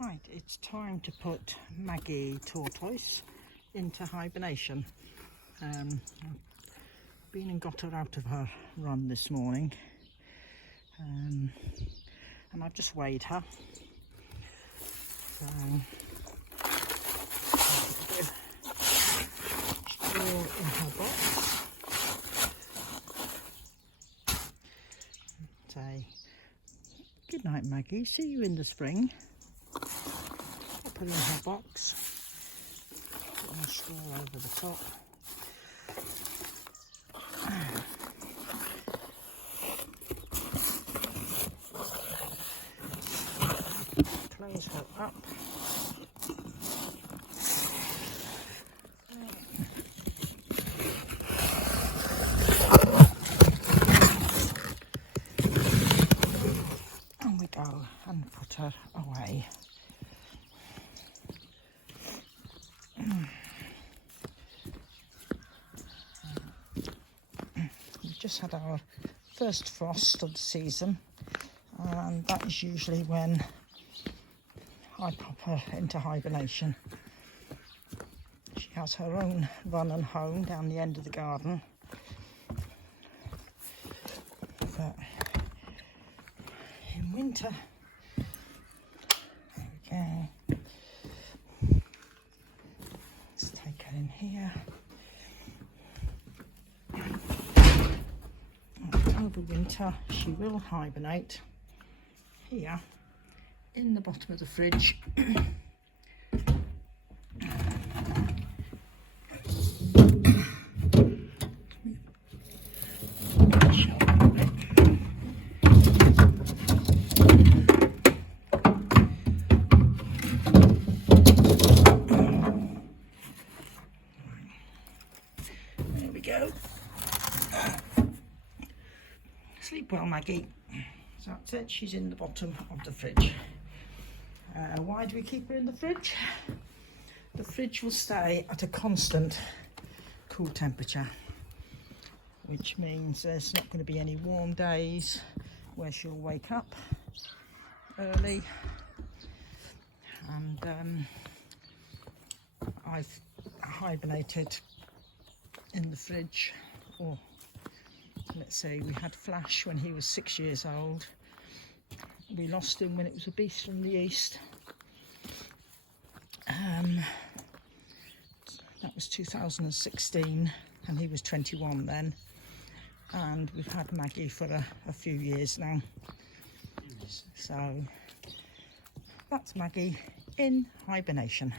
Right, it's time to put Maggie Tortoise into hibernation. I've been and got her out of her run this morning, and I've just weighed her. So she's all in her box. Say good night, Maggie. See you in the spring. I'll put her in her box. Put my straw over the top. Close her up. And we go and put her away. We've just had our first frost of the season, and that is usually when I pop her into hibernation. She has her own run and home down the end of the garden, but in winter, okay, let's take her in here. Over winter she will hibernate here in the bottom of the fridge. There we go. Sleep well, Maggie. So that's it, she's in the bottom of the fridge. Why do we keep her in the fridge? The fridge will stay at a constant cool temperature, which means there's not going to be any warm days where she'll wake up early. And I've hibernated in the fridge, or let's say we had Flash when he was 6 years old. We lost him when it was a beast from the east. That was 2016, and he was 21 then. And we've had Maggie for a few years now. So that's Maggie in hibernation.